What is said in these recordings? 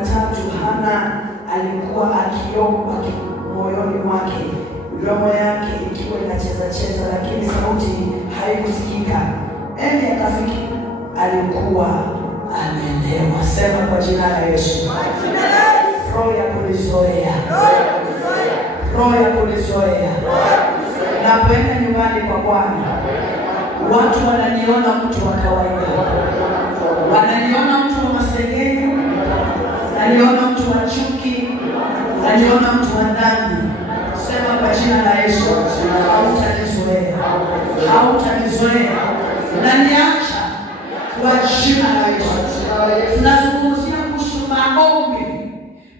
Tatu, Hana alikuwa akiomba moyoni mwake, midomo yake ikiwa inacheza, lakini sauti haikusikika. Eli akafikiri alikuwa amelewa. Sema kwa jina la Yesu. Roho ya kulizoea. Roho ya kulizoea. Napoenda nyumbani kwa Bwana, watu wananiona mtu wa kawaida, wananiona mtu wa masengenyo, wananiona mtu wa chuki, wananiona mtu wa dhambi. Sema kwa jina la Yesu, hautanizoea, hautanizoea. Unaniacha kwa jina la Yesu. Tunazungumzia kuhusu maombi.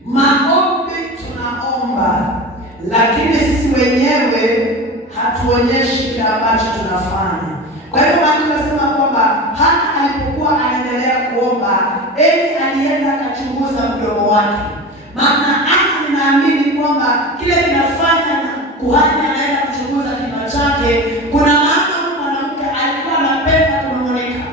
Maombi tunaomba, lakini sisi wenyewe hatuonyeshi kile ambacho tunafanya. Kwa hiyo Biblia inasema kwamba Hana alipokuwa anaendelea kuomba, Eli alienda akachunguza mdomo wake. Maana Hana ninaamini kwamba kile kinafanya kuhani anaenda kuchunguza kinywa chake, kuna maana mwanamke alikuwa anapenda kunong'oneka.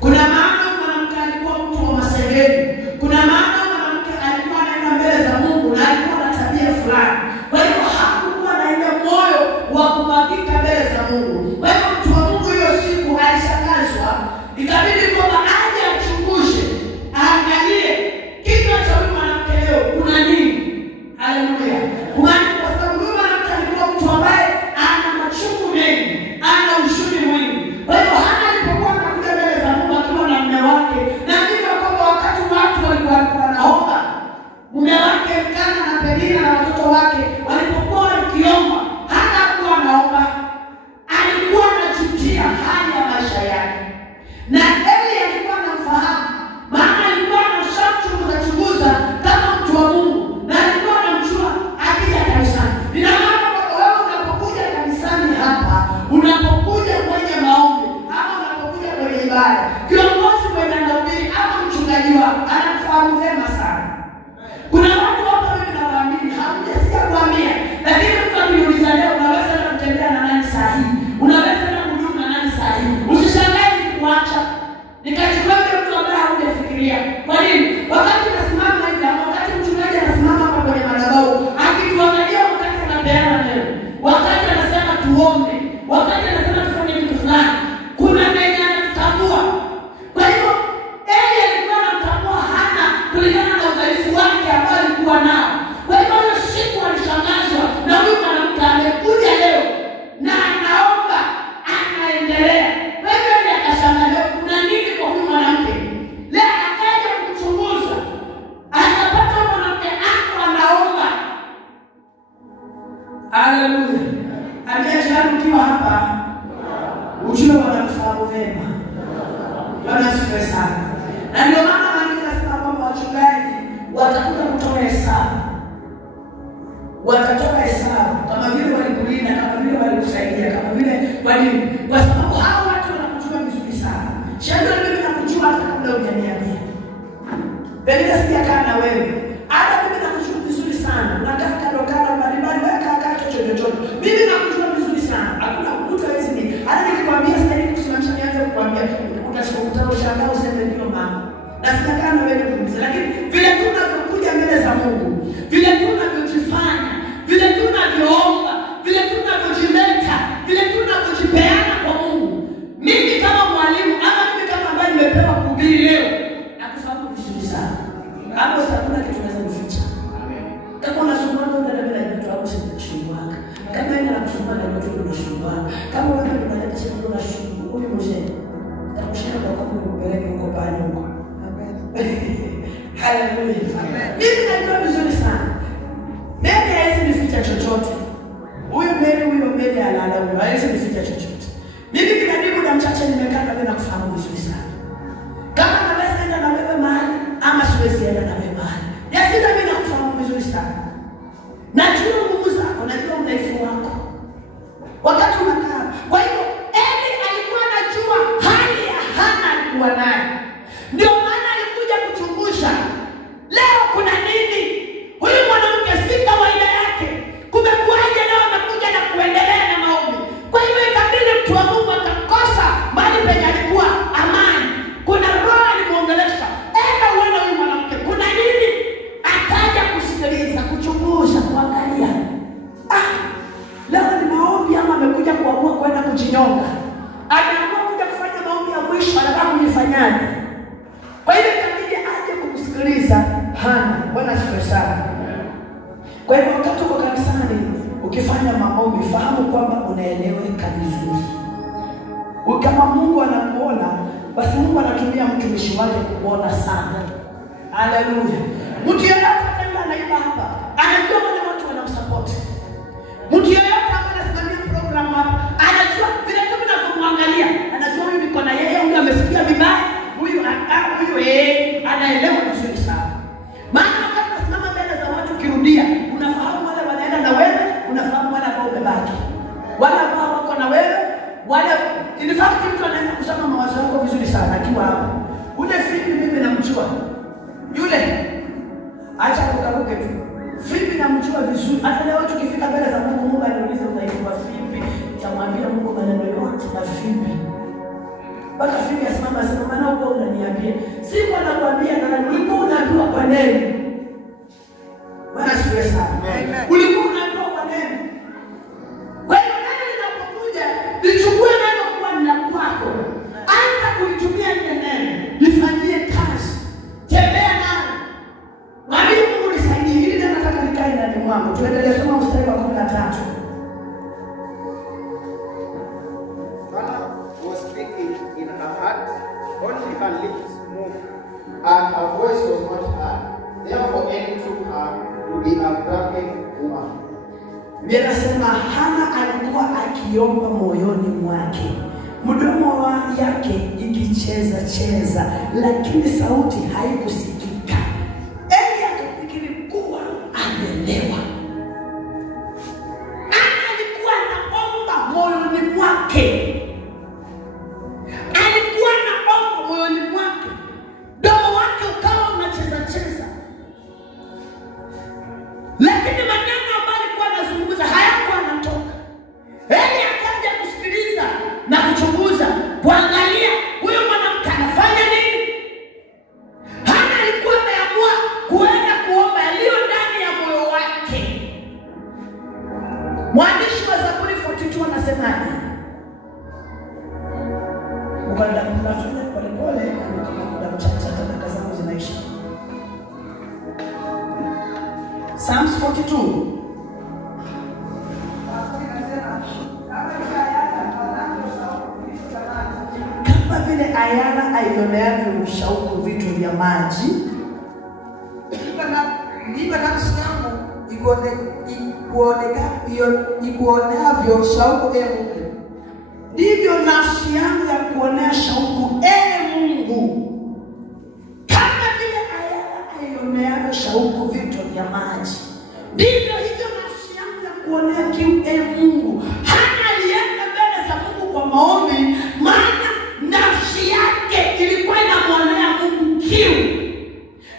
Kuna maana mwanamke alikuwa mtu wa masengenyo. Kuna maana mwanamke alikuwa anaenda mbele za Mungu na alikuwa na tabia fulani. Kwa hiyo hakuwa na ile moyo wa kumwagika mbele za Mungu. Kwa hiyo mtu wa Mungu hiyo siku alishangazwa, ikabidi kwamba aje achunguze, aangalie kinywa cha huyu mwanamke leo kuna nini. Haleluya. Kwa sababu huyu mwanamke alikuwa mtu ambaye ana machungu mengi, ana huzuni mwingi. Kwa hiyo Hana alipokuwa anakuja mbele za Mungu akiwa na mume wake, na ndivyo kwamba wakati watu walikuwa wanaomba, mume wake Elkana na Penina na watoto wake walipokuwa wakiomba, Hana hakuwa anaomba, alikuwa anachukia hali ya maisha yake. Na Eli alikuwa anamfahamu, maana alikuwa anachunguza kama mtu wa Mungu, na alikuwa anamjua akija kanisani. Nina maana kwamba wewe unapokuja kanisani hapa, unapokuja kwenye maombi, ama unapokuja kwenye ibada, kiongozi mwenye anahubiri ama mchungaji wako anakufahamu vyema sana. Kuna watu hapa mimi nawaamini, hamjasikia kuambia, lakini mtu akiniuliza leo unaweza na kutembea na nani saa hii? Unaweza na kudumu na nani saa hii? Usishangae kuacha. Nikachukua mtu ambaye haujafikiria. Kwa nini? Wakati nasimama hivi, wakati mchungaji anasimama hapa kwenye madhabahu, akituangalia wakati anapeana neno, wakati anasema tuombe, wakati anasema tufanye kitu fulani, kuna mwenye anatambua. Kwa hiyo Eli alikuwa anatambua Hana kulingana na udhaifu wake ambao alikuwa nao. Kwa hiyo hiyo siku alishangazwa na huyu mwanamke amekuja leo na anaomba, anaendelea. Kwa hiyo Eli akashangaa kuna nini kwa huyu mwanamke. Leo akaja kumchunguza, akapata mwanamke ako anaomba. Haleluya. Aliacha mkiwa hapa, ujue wanakufahamu vyema. Bwana asifiwe sana. Na ndio maana Biblia inasema kwamba wachungaji watakuja kutoa hesabu. Watatoa hesabu kama vile walikulinda, kama vile walikusaidia, kama vile kwa nini? Kwa sababu hao watu wanakujua vizuri sana. Shangwe mimi nakujua hata kabla hujaniambia. Biblia sijakaa na wewe. Hata mimi nakujua vizuri sana. Unakaa kando mbalimbali, wewe kaa chochote. Mimi nakujua vizuri sana. Hakuna mtu hawezi ni. Hata nikikwambia sasa hivi kusimamisha nianze kukwambia, utashangaa ushangaa useme ndio mama. Na sitakaa na wewe kumaliza, lakini vile tunavyokuja mbele za Mungu, vile tunavyojifanya, vile tunavyoomba, vile tunavyojileta, vile tunavyojipeana kwa Mungu. Mimi kama mwalimu ama mimi kama ambaye nimepewa kuhubiri leo, nakufahamu vizuri sana. Hapo sasa kuna kitu tunaweza kuficha. Kama unasumbua ndio ndio ndio hapo sikushindwa. Kama wewe unakusumbua ndio ndio unashumbua. Kama wewe unaleta shida ndio unashumbua. Huyu mzee takushia kwa kupeleka huko pale huko. Amen. Haleluya. Mimi najua vizuri sana. Mimi hawezi nificha chochote. Huyo mbele analala, hawezi nificha chochote. Mimi kila muda mchache nimekaa na wewe na kufahamu vizuri sana. Kama naweza enda na wewe mahali ama siwezi enda na wewe mahali. Yasita mimi nakufahamu vizuri sana. Najua nguvu zako, najua udhaifu wako. Wakati unakaa. Kwa hiyo Eli alikuwa anajua hali ya Hana alikuwa nayo. Ndio maana alikuja kuchunguza. Leo kuna nini? Huyu mwanamke si kawaida yake. Kumekuaje leo anakuja na kuendelea na maombi? Kwa hiyo ikabidi mtu wa Mungu akakosa mahali penye alikuwa amani. Kuna roho alimuongelesha. Enda uone huyu mwanamke. Kuna nini? kumsikiliza Hana. Bwana asifiwe sana. Kwa hivyo wakati uko kanisani ukifanya maombi, fahamu kwamba unaeleweka vizuri. Kama Mungu anakuona, basi Mungu anatumia mtumishi wake kuona sana. Haleluya. Mtu yeyote kama anaimba hapa, anajua wale watu wanamsupport. Mtu yeyote kama anasimamia program hapa, anajua vile tu tunamwangalia, anajua huyu niko na yeye, huyu amesikia vibaya, huyu anaelewa vizuri sana. Maana wakati unasimama mbele za watu ukirudia, unafahamu wale wanaenda na wewe, unafahamu wale ambao umebaki. Wale ambao wako na wewe, wale in fact mtu anaweza kusoma mawazo yako vizuri sana akiwa hapo. Ule Filipi mimi namjua. Yule acha kukaruke tu. Filipi namjua vizuri. Hata leo tukifika mbele za Mungu, Mungu aniulize unaitwa Filipi, nitamwambia Mungu maneno yote na Filipi. Baka Filipi asimama asema maana uko unaniambia. Siko nakwambia na ulikuwa unaambiwa kwa neno. Bwana asifiwe sana. Ulikuwa unaambiwa kwa neno. Kwa hiyo neno linapokuja, lichukue neno kwa neno kwako. Anza kulitumia ile neno. Lifanyie kazi. Tembea nalo. Mwambie Mungu nisaidie. Hili neno nataka likae ndani mwangu. Tuendelee soma mstari wa 13. In her heart, only her lips moved, and her voice was not heard. Therefore, Eli took her to be a drunken woman. Biblia inasema Hana alikuwa akiomba moyoni mwake, mdomo yake ikicheza cheza, lakini sauti haikusikika. Eli akafikiri kuwa amelewa. Hana alikuwa anaomba moyoni mwake. Lakini maneno ambayo alikuwa anazungumza hayakuwa yanatoka. Eli akaja kusikiliza na kuchunguza, kuangalia huyo mwanamke anafanya nini. Hana alikuwa ameamua kuenda kuomba yaliyo ndani ya moyo wake. Mwandishi wa Zaburi 42 anasemaje? Mkanda tunafanya polepole na kama muda mchache hata dakika zangu zinaisha. Psalms 42. Kama vile ayala aioneavyo shauku vitu vya maji, ndivyo nafsi yangu ikuoneavyo shauku Mungu. Ndivyo nafsi yangu ya kuonea shauku Mungu. Kama vile ayala aioneavyo shauku vitu vya maji, ndivyo hivyo nafsi yangu ya kuonea kiu Mungu. Hana alienda mbele za Mungu kwa maombi, maana nafsi yake ilikuwa inamwonea Mungu kiu.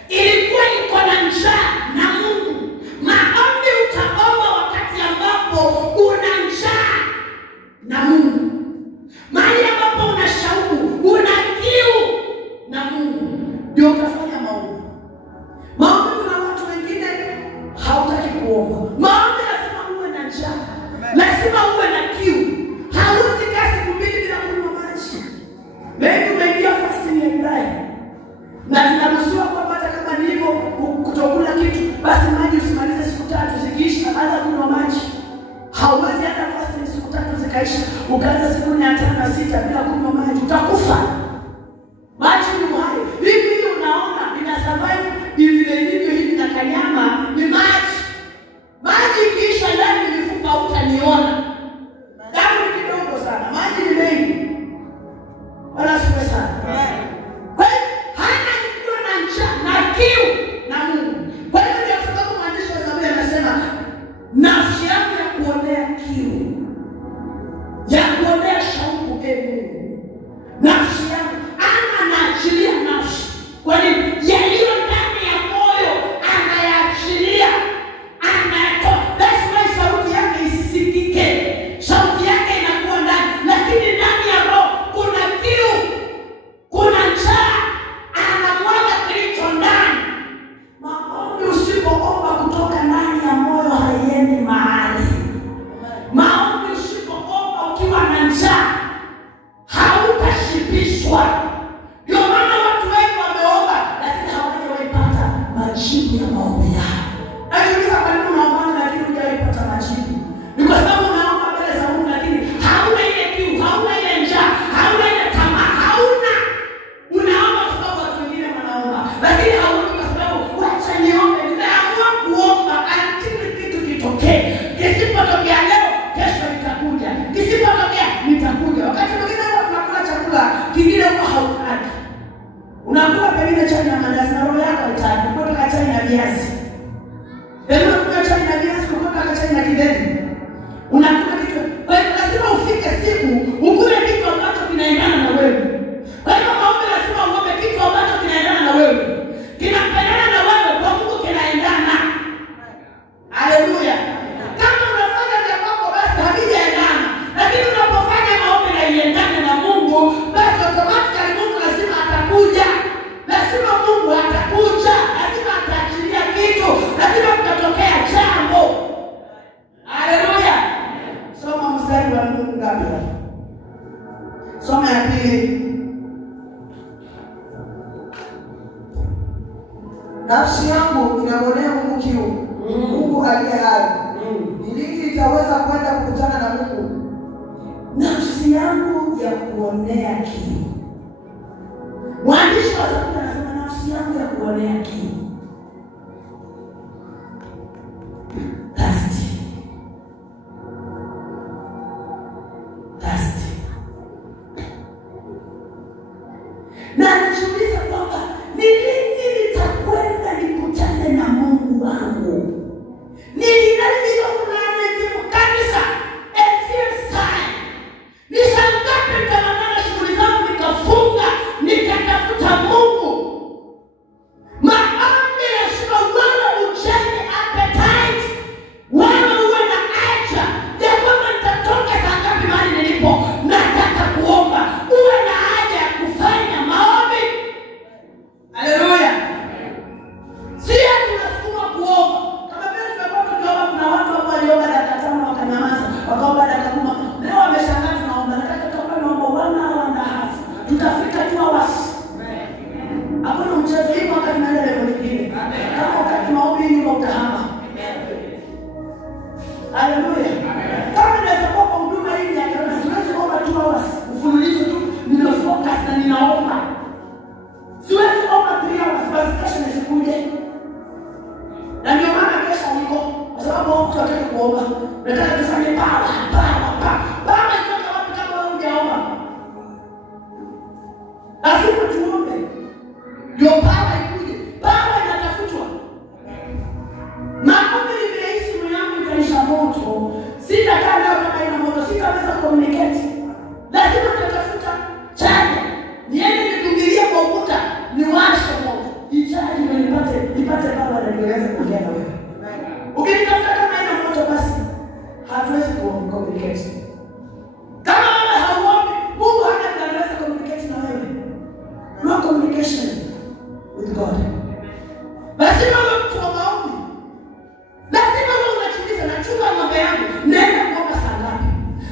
Ilikuwa iko na njaa na Mungu. Maombi utaomba wakati ambapo una njaa na Mungu. Mahali ambapo una shauku, una kiu na Mungu, ndio utafanya maombi. Maombi kuna watu wengine hautaki kuomba. Maombi lazima uwe na njaa. Lazima uwe na kiu. Hauwezi kaa siku mbili bila kunywa maji. Maybe umeingia fasting ya Ibrahim. Na tunaruhusiwa kwamba hata kama ni hivyo kutokula kitu, basi maji usimalize siku 3 zikiisha anza kunywa maji. Hauwezi hata fasting siku 3 zikaisha, ukaanza siku 4, 5 na 6 bila kunywa maji, utakufa. Maji ni uhai. Hivi unaona ina survive hivi na kanyama ni maji. Maji ikiisha ndani mifupa utaniona. Damu ni kidogo sana, maji ni mengi. Wala siwe sana. Kwa hiyo hana kitu na njaa na kiu na Mungu. Kwa hiyo ndio sababu mwandishi wa Zaburi anasema nafsi yangu ya kuonea kiu, ya kuonea shauku Mungu. Nafsi majibu ya maombi yao. Najiuliza kwa nini unaomba lakini hujapata majibu? Ni kwa sababu unaomba mbele za Mungu lakini hauna ile kiu, hauna ile njaa, hauna ile tamaa, hauna. Unaomba kwa sababu watu wengine wanaomba, lakini hauna kwa sababu wacha niombe, ninaamua kuomba until kitu kitokee. Kisipotokea leo, kesho nitakuja. Kisipotokea nitakuja. Wakati mwingine unakula chakula kingine huko hautaki. Unakula pengine chai na mandazi na roho yako haitaki. Unataka chai na viazi. Pengine unakula chai na viazi, unataka chai na kideri. Unakula kitu. Kwa hiyo lazima ufike siku ukule kitu ambacho kinaendana na wewe. Kwa hiyo maombi lazima uombe kitu ambacho kinaendana na wewe. Kinapendana na wewe, kwa Mungu kinaendana. Haleluya. Kama unafanya vya kwako basi havijaendana. Lakini unapofanya maombi na iendane na Mungu, basi automatically Mungu lazima atakuja. Lazima Mungu atakuja. Lazima ataachilia kitu. Lazima kutatokea jambo. Haleluya. Soma mstari wa Mungu ngapi? Soma ya pili. Nafsi yangu inamwonea Mungu kiu. Mungu aliye hai. Ni lini nitaweza kwenda kukutana na Mungu? Nafsi yangu ya kuonea kiu. Mwandishi wa Zaburi anasema nafsi yangu ya kuonea kiu. Thirsty. Na anajiuliza kwamba ni lini nitakwenda nikutane na Mungu wangu? Ni nini kabisa? Ni saa ngapi nitamaliza shughuli zangu nikafunga nikatafuta Mungu? Maombi lazima wewe ujenge appetite. Wewe uwe na haja ya kwamba nitatoka saa ngapi mahali nilipo, nataka kuomba. Uwe na haja ya kufanya maombi. Haleluya. Sio tunasukuma kuomba. Kama vile tumekuwa tukiomba, kuna watu ambao waliomba dakika 5 wakanyamaza, wakaomba dakika 10. Leo wameshangaa tunaomba nataka tuombe naomba 1.5 tutafika 2 hours. Hakuna mchezo hii mwaka tunaenda level nyingine. Kama wakati maombi ni utahama. Haleluya. Kama naweza kuwa kwa huduma hii ya kirona, siwezi kuomba 2 hours mfululizo tu, nina focus na ninaomba. Siwezi kuomba 3 hours basi kesho nisikuje. Na ndio maana kesho niko kwa sababu mtu anataka kuomba. Nataka tufanye power. Power inatoka wapi kama wewe hujaomba? Lazima tuombe. Ndio power ikuje. Power inatafutwa. Maombi ni vile simu yangu itaisha moto. Sitakaa leo kama ina moto, sitaweza communicate. Lazima tutafuta chaji. Niende nikugilie kwa ukuta, niwashe moto. Ichaji ndio nipate power na niweze kuongea na wewe. Ukitafuta kama ina moto basi hatuwezi communicate. Kama wewe hauombi, Mungu hataanza communicate na wewe. No communication with God. Lazima wewe mtu wa maombi. Lazima wewe unachukiza na chunga ng'ombe yangu. Naenda kuomba saa ngapi?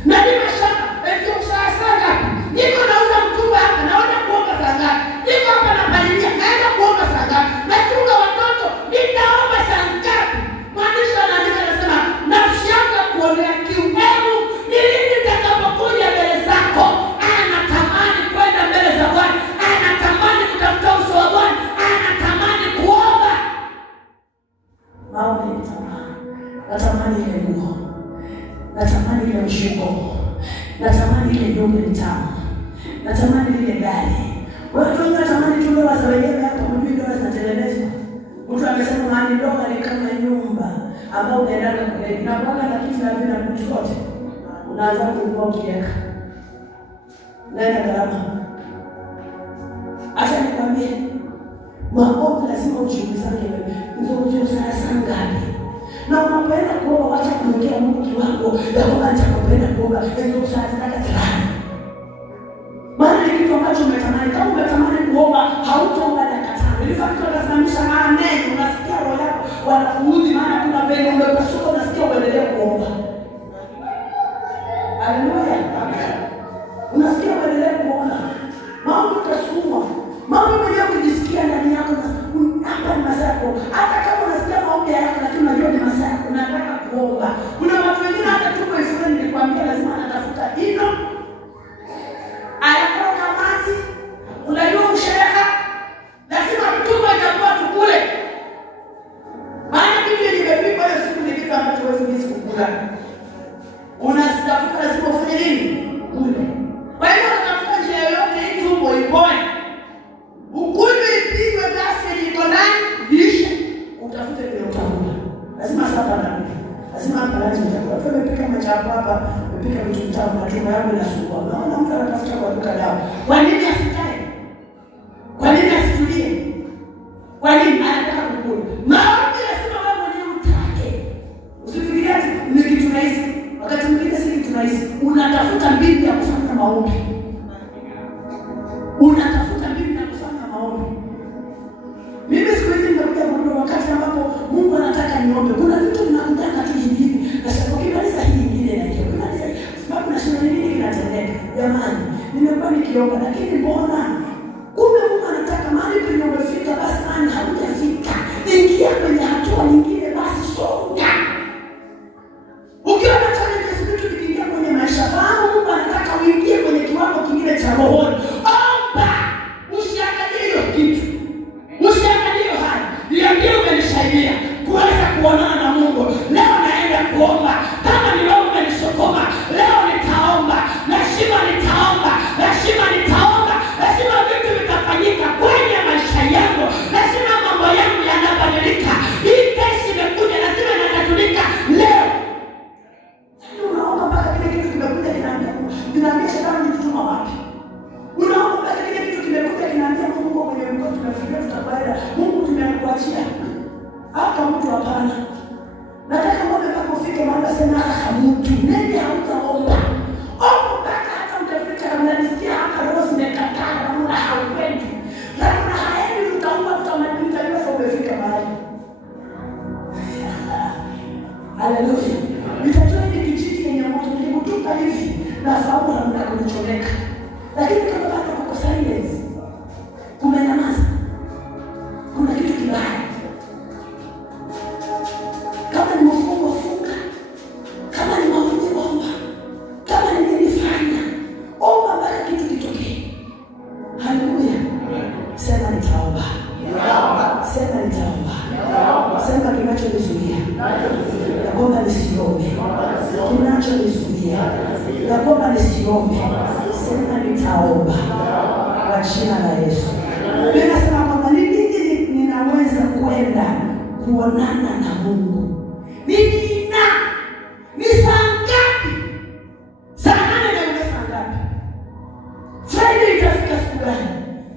Na ni mashaka, ndio saa ngapi? Niko nauza mtumba hapa, naona kuomba saa ngapi? Niko hapa na palilia, naenda kuomba saa ngapi? Nachunga watoto, nitaomba saa ngapi? Mwandishi anaandika anasema, nafsi yangu ya kuonea kiu. Hebu ni lini nitakapokuja mbele zako? Anatamani kwenda mbele za Bwana. Anatamani kutafuta uso wa Bwana. Anatamani kuomba. Maombi ni tamaa. Natamani ile nguo. Natamani ile mshuko. Natamani ile nyumba ni tamu. Natamani ile gari. Watu wanatamani tu ndoa za wenyewe hapa, mjui ndoa zinatengenezwa. Mtu amesema mahali ndoa ni kama nyumba ambao unaenda kule. Na bwana na kitu na vile vitu vyote. Unaanza kununua ukiweka. Naenda gharama. Acha nikwambie, maombi lazima ujiulizane wewe. Ndio saa ngapi? Na unapoenda kuomba wacha kumwekea Mungu kiwango ya kwamba nitakapenda kuomba ndio saa fulani. Maana ni kitu ambacho umetamani. Kama umetamani kuomba, hautaomba dakika 5. Ili fakto unasimamisha amen, unasikia roho yako wanakuudhi, maana kuna vile umepasuka unasikia uendelee kuomba. Haleluya. Amen. Unasikia uendelee kuomba. Mambo utasukuma. Mambo mwenyewe kujisikia ndani yako na hapa ni mazako. Hata kama unasikia maombi yako lakini unajua ni masaa unataka kuomba. Kuna watu wengine hata tuko ifuni nilikwambia lazima anatafuta hilo. Ayakora kamasi, unajua usheha, lazima mtumba itakuwa tukule. Maana kitu nimepikwa hiyo siku ni kitu ambacho huwezi kukula. Unasitafuta lazima ufanye nini? Kule. Kwa hiyo unatafuta njia yoyote hii tumbo ipoe. Ukunywe ipigwe gasi liko ndani, lishe. Utafute vile utakula. Lazima sasa na mimi. Lazima hapa lazima utakula. Watu wamepika machapo hapa, wamepika vitu vitamu na tumbo yangu inasumbua. Naona mtu anatafuta kwa duka dawa. Kwa nini asikae? Kwa nini asitulie? Kwa nini anataka kukula? Maombi lazima wewe mwenyewe utake. Usifikirie ni kitu rahisi. Wakati mwingine si kitu rahisi. Unatafuta mbinu ya kufanya maombi. Unatafuta mbinu ya kufanya maombi. Mimi siku hizi nimekuja kwa wakati ambapo Mungu anataka niombe. Kuna vitu vinakutaka tu hivi. Na sababu kimaliza hii nyingine na hiyo. Kimaliza sababu na shida nyingine inatendeka. Jamani, nimekuwa nikiomba lakini mbona kumbe Mungu anataka mahali penye umefika basi nani haujafika. Ingia kwenye hatua nyingine basi songa. Ukiona challenges vitu vikiingia kwenye maisha yako, Mungu anataka uingie kwenye kiwango kingine cha rohoni. Omba! Usiangalie hiyo kitu. Usiangalie hiyo hali. Niambie umenisaidia kuweza kuonana na Mungu. Leo naenda kuomba. Kama ni wewe umenisokoma, leo nitaomba. Lazima nitaomba. Lazima nitaomba. Lazima vitu vitafanyika kwenye maisha yangu. Lazima mambo yangu yanabadilika. Hii kesi imekuja lazima inatatulika leo. Unaomba mpaka kile kitu kimekuja kinaambia shetani nitutuma wapi? Unaomba mpaka kile kitu kimekuja kinaambia Mungu kwenye mkono tunafikia tutabaida. Mungu tumekuachia. Hata mtu hapana. Nataka mbona mpaka ufike mahali sema mtu nani hautaomba. Omba mpaka hata utafika unanisikia hapa roho zimekataa na Mungu haupendi. Na kuna haendi tutaomba tutamaliza leo sasa umefika mahali. Haleluya. Nitajua ni kijiji yenye moto nikutupa hivi na fahamu na mna kunichomeka. Lakini kama bado kuko silence, kumenyamaza, kuna kitu kibaya. Kama ni mfungo funga, kama ni maombi omba, kama ni nini fanya, omba mpaka kitu kitokee. Haleluya. Sema nitaomba. Sema nitaomba. Sema kinachonizuia ya kwamba nisiombe. Kinachonizuia ya kwamba nisiombe. Sema nitaomba kwa jina la Yesu. Ninasema kwamba nini ninaweza kwenda kuonana na Mungu. Ni saa ngapi? Saa 8 na saa ngapi? Friday itafika siku gani?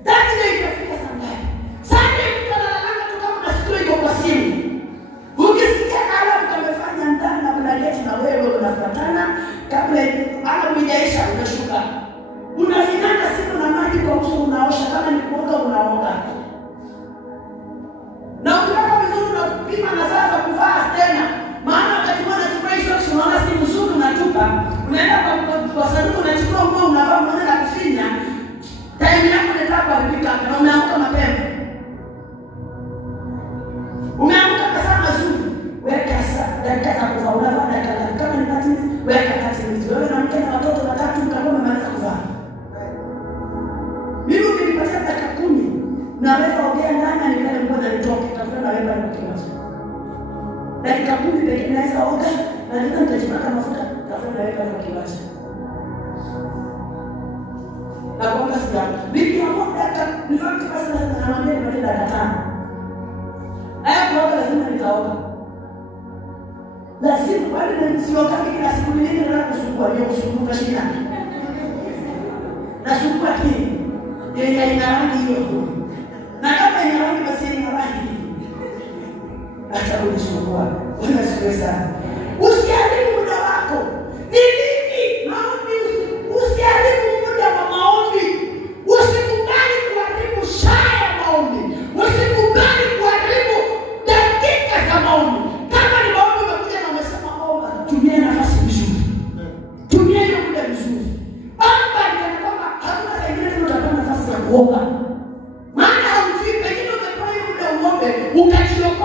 Thursday itafika saa ngapi? Sunday mtalalanga tu kama nasikia iko kwa simu. Ukisikia kalamu kamefanya ndani na blanketi na wewe unafuatana kabla ana kujaisha unashuka. Unafinanga simu na maji kwa uso unaosha kama ni kuoga unaoga. Na ukitaka vizuri unapima na sasa kuvaa tena. Maana wakati mmoja tupai socks unaona si mzuri unatupa. Unaenda kwa sanduku unachukua nguo unavaa unaona na kufinya. Time yako inataka kuharibika na unaamka mapema. Umeamka saa mazuri. Weka dakika za kuvaa unavaa dakika kama ni 30 weka 30. Wewe na mke na watoto watatu mtakuwa mmemaliza kuvaa. Mimi nilipatia dakika 10 naweza ongea ndani nikaenda mmoja nitoke tafuta na wewe kwa kiasi. Dakika 10 pekee naweza oga na nitajipaka mafuta tafuta na wewe kwa kiasi. Na kwa sababu bibi yangu daka nifanye basi na namwambia nipate dakika 5. Haya kwa lazima nitaoga. Lazima bali sioga kila siku nyingine na kusumbua leo kusumbua shida. Na sumbua hii yenye ina rangi hiyo. Na kama ina rangi basi ina rangi. Acha kunisumbua. Unasiweza. Usiharibu muda wako. Ni nini? Maombi usiharibu muda wa maombi. Usikubali kuharibu saa ya maombi. Usikubali kuharibu dakika za maombi. Kama ni maombi umekuja na umesema omba, tumia nafasi vizuri. Tumia hiyo muda vizuri. Omba ni kwamba hakuna sengine utapata nafasi ya kuomba. Maana hujui pengine umepewa hiyo muda uombe, ukachiokoa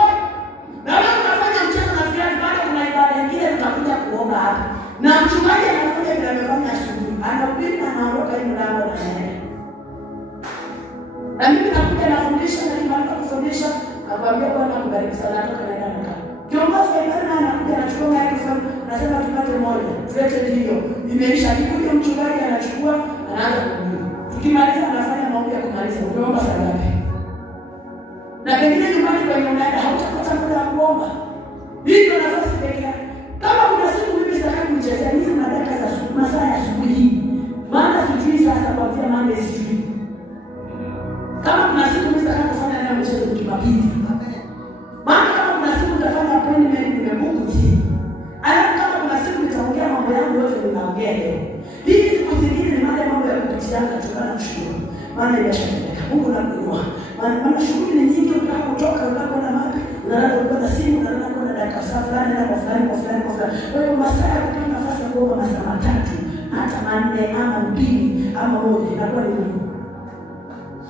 imeisha. Akikuja mchungaji anachukua, anaanza kuhubiri. Tukimaliza anafanya maombi ya kumaliza. Umeomba saa ngapi? Na pengine nyumbani kwa unaenda hautapata muda wa kuomba. Hii ndio nafasi pekee. Kama kuna siku mimi sitaki kuchezea hizi madaka za masaa ya asubuhi. Maana sijui sasa kuanzia Monday sijui. Kama kuna siku mimi sitaki kufanya nayo mchezo Jumapili. Maana kama kuna siku nitafanya appointment nimebuku hii. Alafu kama kuna siku nitaongea mambo yangu yote ninaongea leo. Hii siku zingine ni mambo ya kupitiana tukana kushukuru. Maana imeshatendeka. Mungu anakuinua. Maana shughuli ni nyingi, unataka kutoka, unataka kwenda wapi? Unataka kwenda simu, unataka kwenda dakika fulani na kwa fulani. Kwa hiyo masaa ya kutoa nafasi ya kuomba masaa matatu, hata 4 ama 2 ama 1 inakuwa ni muhimu.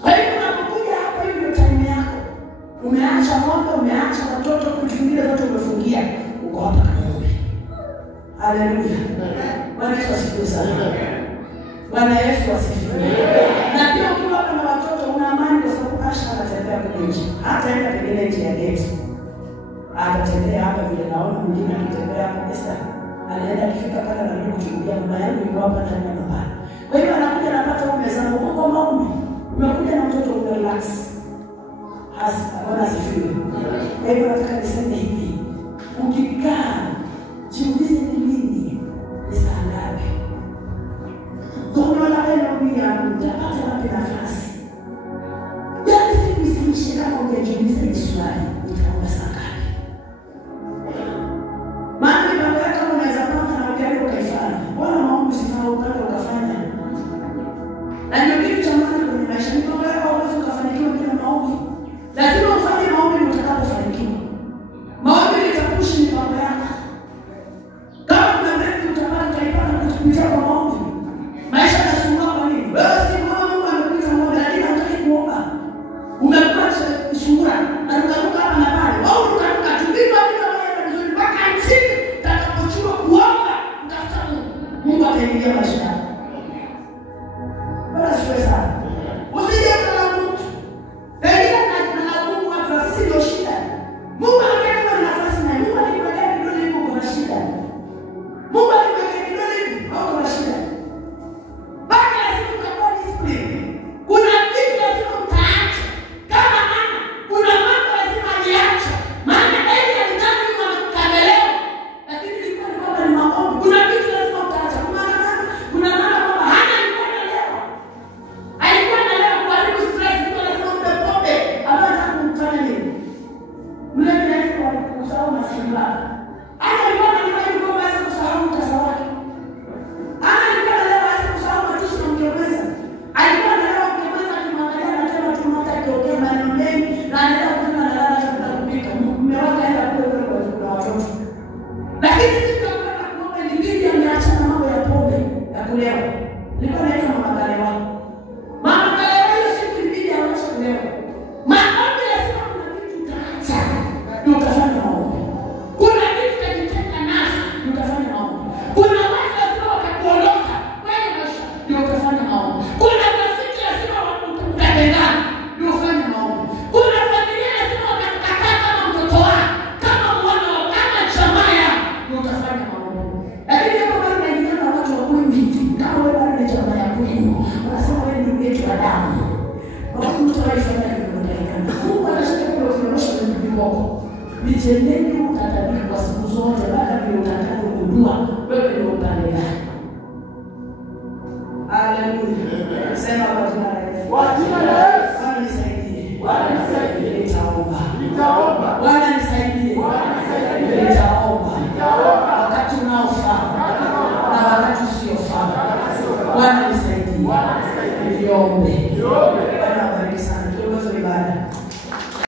Kwa hiyo unapokuja hapa hiyo ndio time yako. Umeacha ng'ombe, umeacha watoto, vitu vingine vyote umefungia. Uko hapa kama ng'ombe. Haleluya. Bwana Yesu asifiwe sana. Bwana Yesu asifiwe. Na pia ukiwa hapa na watoto una amani kwa sababu Asha anatembea kule nje. Hata enda pengine nje ya gate. Atatembea hapa vile naona mwingine akitembea hapa Esther. Anaenda kufika pale na ndugu kuchungulia mama yangu yuko hapa ndani ya nyumba. Kwa hiyo anakuja anapata umezama huko maombi. Umekuja na mtoto una relax. Bwana asifiwe. Kwa hiyo nataka niseme hivi. Ukikaa jiulize ni nini? Ni saa ngapi? Kwa la leo pia utapata wapi nafasi? Yaani siku isiishi kama ungejiuliza ni swali, utaomba saa ngapi? Maana mambo yako unaweza panga na ukaenda ukaifanya. Bwana maombi usifanye ukanda ukafanya. Na ndio kitu cha maana kwenye maisha. Ni mambo yako unaweza ukafanikiwa bila maombi. Lazima ufanye maombi utakapofanikiwa. Maombi itakushi ni mambo yako. Kama kuna mtu utapata utaipata kupitia kwa maombi. Maisha yanasumbua kwa nini? Wewe si kama Mungu amekuita moja lakini hutaki kuomba. Umekuwa shughuli, anaruka hapa na pale. Au unaruka tulipa vitu vya vizuri mpaka chini utakapochua kuomba, utafuta Mungu. Mungu ataingia maisha yako. Bwana siwe sana. Usije kama mtu. Pengine na Mungu watu sisi ndio shida. Mungu anataka nafasi na Mungu alikwambia kidole hivi kuna shida. Mungu alikwambia kidole hivi kuna shida. Baki lazima utakuwa discipline. Kuna vitu lazima utaacha. Kama ana, kuna mambo lazima niache. Maana yeye alidhani kama kameleo. Lakini ilikuwa ni kwamba ni maombi. Kuna vitu lazima utaacha. Kuna maana kwamba hana alikuwa na leo. Alikuwa na leo kuharibu stress, kwa lazima mpe pombe. Anataka kumfanya nini? Mle mrefu wa kusahau maskini wake. Hata alikuwa na leo kwa basi kusahau mkasa wake. Alikuwa na leo hata kusahau matusi na mkeweza. Alikuwa na leo mkeweza kimwangalia na tena tumata kiongea maneno mengi na anaenda kusema na lala za kupika. Mume wake aenda kule kwa watoto. Lakini siku ya kwenda kuomba ilibidi ameacha na mambo ya pombe ya kulewa. Nilikuwa naitwa mama Kalewa. Mama Kalewa hiyo siku ilibidi aache kulewa. Maombi lazima kuna vitu utaacha. Ndio utafanya maombi. Kuna vitu utajitenga nazo, ndio utafanya maombi. Kuna watu lazima watakuondoka kwenye maisha, ndio utafanya maombi. Kuna rafiki lazima utatengana, ndio ufanye maombi. Kuna familia lazima watakukataa kama mtoto wako, kama mwana wako, kama jamaa yako, ndio utafanya maombi. Lakini kama wewe unaingia na watu wa kweli, kama wewe bado ni jamaa yako hiyo, unasema wewe ni ndugu yetu wa damu. Basi mtu anayefanya hivyo ndio Mungu anashika kwa kuonyesha ndugu wako. Nitendeni utadabiri kwa siku zote baada ya utakapogundua wewe ni upande gani. Haleluya. Sema kwa jina la Yesu.